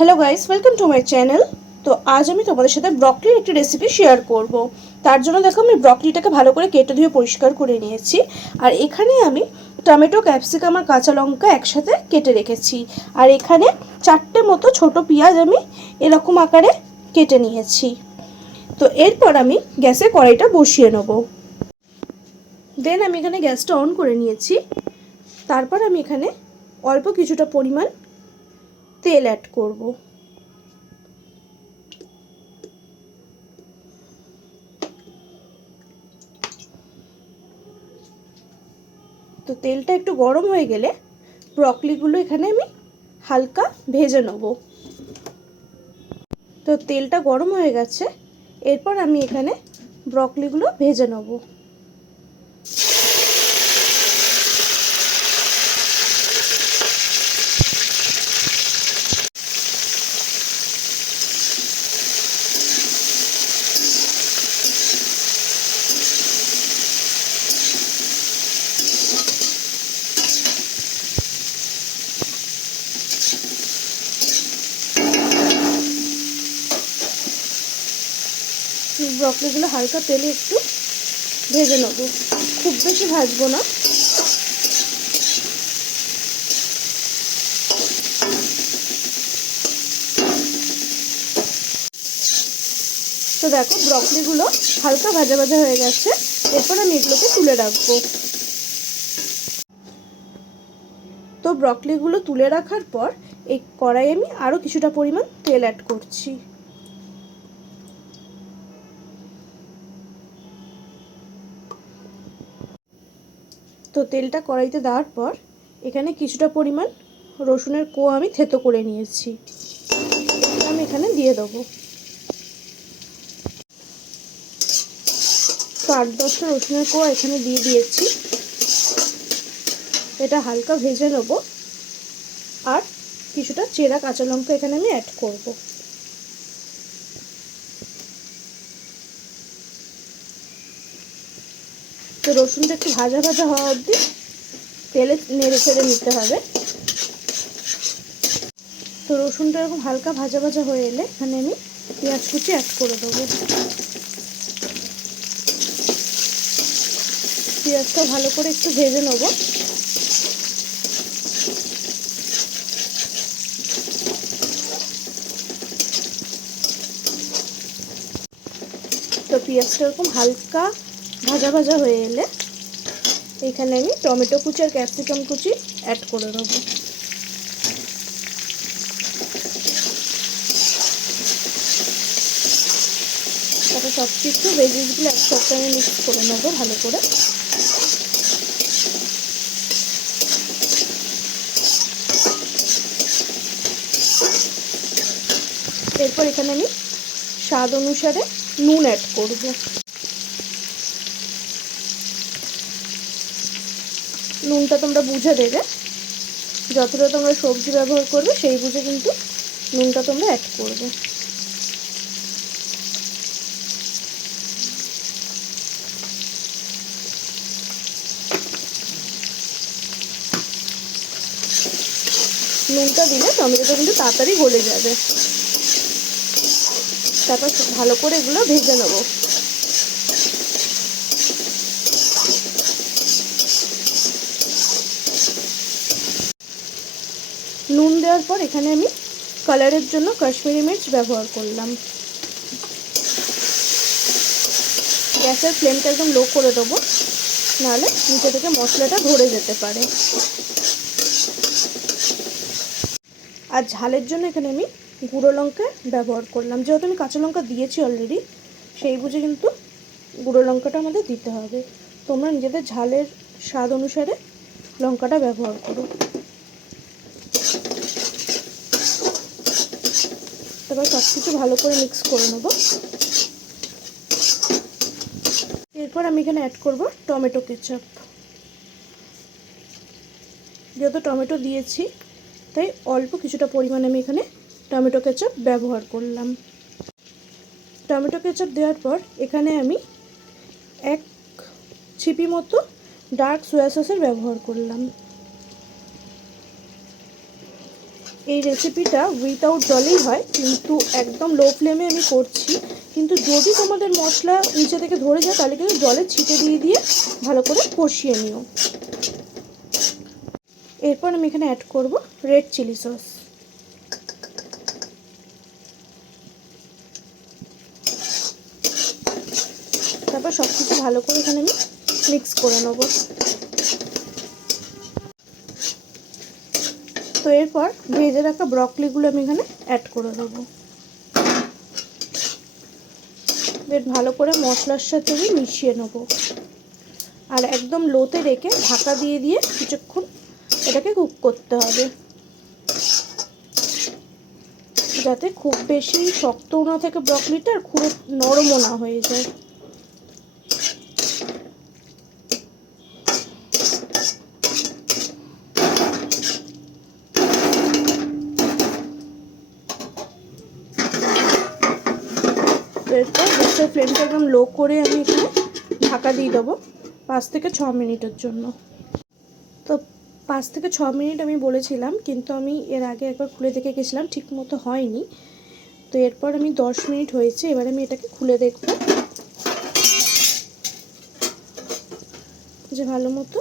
Hello guys, welcome to my channel. তো আজ আমি তোমাদের সাথে ব্রকলির একটি রেসিপি শেয়ার করব। তার জন্য দেখো আমি ব্রকলিটাকে ভালো করে কেটে ধুয়ে পরিষ্কার করে নিয়েছি। আর এখানে আমি টমেটো, ক্যাপসিকাম আর কাঁচা লঙ্কা একসাথে কেটে রেখেছি। আর এখানে 4টে মতো ছোট পেঁয়াজ আমি এরকম আকারে কেটে নিয়েছি। তো এরপর আমি গ্যাসে কড়াইটা বসিয়ে নেব। দেন আমি এখানে গ্যাসটা অন করে নিয়েছি। তারপর আমি এখানে অল্প কিছুটা পরিমাণ তেল অ্যাড করব। তো তেলটা একটু গরম হয়ে গেলে ব্রকলিগুলো এখানে আমি হালকা ভেজে নেব। তো তেলটা গরম হয়ে গেছে, এরপর আমি এখানে ব্রকলিগুলো ভেজে নেব। ব্রকলিগুলো হালকা তেলে একটু ভেজে নেব, খুব বেশি ভাজবো না। তো দেখো ব্রকলিগুলো হালকা ভাজা ভাজা হয়ে গেছে, এরপর আমি এগুলোকে তুলে রাখবো। তো ব্রকলিগুলো তুলে রাখার পর এই কড়াইয়ে আমি আরও কিছুটা পরিমাণ তেল অ্যাড করছি। তো তেলটা কড়াইতে দেওয়ার পর এখানে কিছুটা পরিমাণ রসুনের কোয়া আমি থেতো করে নিয়েছি, আমি এখানে দিয়ে দেবো। তো 8-10টা রসুনের কোয়া এখানে দিয়ে দিয়েছি। এটা হালকা ভেজে নেব। আর কিছুটা চেরা কাঁচা লঙ্কা এখানে আমি অ্যাড করব। তো রসুনটা একটু ভাজা ভাজা হওয়া অবধি তেলে নেড়ে ছেড়ে নিতে হবে। তো রসুনটা এরকম হালকা ভাজা ভাজা হয়ে এলে এখানে আমি পেঁয়াজ কুচি অ্যাড করে দেবো। পেঁয়াজটা ভালো করে একটু ভেজে নেব। তো পেঁয়াজটা এরকম হালকা ভাজা ভাজা হয়ে এলে এখানে আমি টমেটো কুচি আর ক্যাপসিকাম কুচি অ্যাড করে দেবো। তারপর সব কিছু ভেজিসগুলো একসাথে আমি মিক্স করে নেবো ভালো করে। এরপর এখানে আমি স্বাদ অনুসারে নুন অ্যাড করব। নুনটা তোমরা বুঝে দেবে, যতটা তোমরা সবজি ব্যবহার করবে সেই বুঝে কিন্তু নুনটা তোমরা অ্যাড করবে। নুনটা দিলে টমেটোটা কিন্তু তাড়াতাড়ি গলে যাবে। তারপর ভালো করে এগুলো ভেজে নেব। নুন দেওয়ার পর এখানে আমি কালারের জন্য কাশ্মীরি মির্চ ব্যবহার করলাম। গ্যাসের ফ্লেমটা একদম লো করে দেবো, নাহলে নিচে থেকে মশলাটা ধরে যেতে পারে। আর ঝালের জন্য এখানে আমি গুঁড়ো লঙ্কা ব্যবহার করলাম। যেহেতু আমি কাঁচা লঙ্কা দিয়েছি অলরেডি, সেই বুঝে কিন্তু গুঁড়ো লঙ্কাটা আমাদের দিতে হবে। তোমরা নিজেদের ঝালের স্বাদ অনুসারে লঙ্কাটা ব্যবহার করো। তারপর সব কিছু ভালো করে মিক্স করে নেব। এরপর আমি এখানে অ্যাড করব টমেটো কেচাপ। যেহেতু টমেটো দিয়েছি তাই অল্প কিছুটা পরিমাণে আমি এখানে টমেটো কেচাপ ব্যবহার করলাম। টমেটো কেচাপ দেওয়ার পর এখানে আমি 1 ছিপি মতো ডার্ক সয়া সসের ব্যবহার করলাম। এই রেসিপিটা উইথাউট জলেই হয়, কিন্তু একদম লো ফ্লেমে আমি করছি। কিন্তু যদি তোমাদের মশলা নিচে থেকে ধরে যায় তাহলে কিন্তু জলে ছিটে দিয়ে দিয়ে ভালো করে কষিয়ে নিও। এরপর আমি এখানে অ্যাড করব রেড চিলি সস। তারপর সব কিছু ভালো করে এখানে আমি মিক্স করে নেব। তো এরপর ভেজে রাখা ব্রকলিগুলো আমি এখানে অ্যাড করে দেবো। বেশ ভালো করে মশলার সাথে আমি মিশিয়ে নেব, আর একদম লোতে রেখে ঢাকা দিয়ে দিয়ে কিছুক্ষণ এটাকে কুক করতে হবে, যাতে খুব বেশি শক্তও না থাকে ব্রকলিটা আর খুব নরমও না হয়ে যায়। এরপর গ্যাসের ফ্লেমটা একদম লো করে আমি এখানে ঢাকা দিয়ে দেবো 5 থেকে 6 মিনিটের জন্য। তো 5 থেকে 6 মিনিট আমি বলেছিলাম, কিন্তু আমি এর আগে একবার খুলে দেখে গেছিলাম, ঠিক মতো হয়নি। তো এরপর আমি 10 মিনিট হয়েছে, এবার আমি এটাকে খুলে দেখব যে ভালো মতো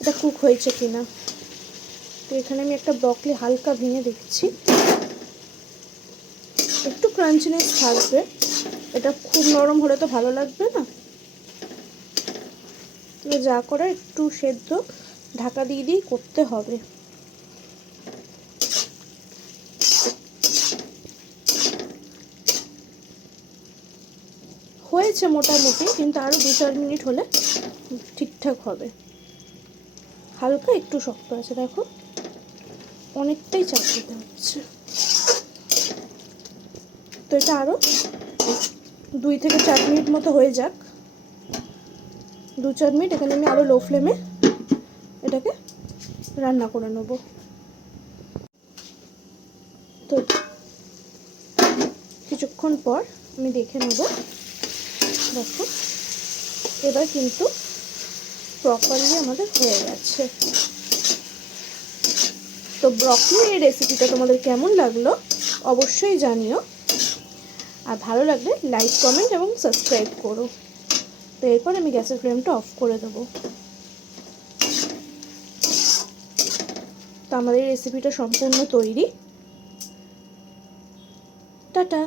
এটা কুক হয়েছে কিনা। তো এখানে আমি একটা ব্রকলি হালকা ভেঙে দেখছি, একটু ক্রাঞ্চিনেস থাকবে, এটা খুব নরম হলে তো ভালো লাগবে না। তো যা করে একটু সেদ্ধ ঢাকা দিয়ে দিয়ে করতে হবে। হয়েছে মোটামুটি, কিন্তু আরও 2-4 মিনিট হলে ঠিকঠাক হবে। হালকা একটু শক্ত আছে, দেখো অনেকটাই চাপ দিতে হচ্ছে। তো এটা আরও 2 থেকে 4 মিনিট মতো হয়ে যাক। 2-4 মিনিট এখানে আমি আরও লো ফ্লেমে এটাকে রান্না করে নেব। তো কিছুক্ষণ পর আমি দেখে নেব, দেখো এবার কিন্তু প্রপারলি আমাদের হয়ে গেছে। তো ব্রকলি এই রেসিপিটা তোমাদের কেমন লাগলো অবশ্যই জানিও, আর ভালো লাগলে লাইক, কমেন্ট এবং সাবস্ক্রাইব করো। তো এরপর আমি গ্যাসের ফ্লেমটা অফ করে দেবো। তো আমাদের এই রেসিপিটা সম্পূর্ণ তৈরি। টাটা।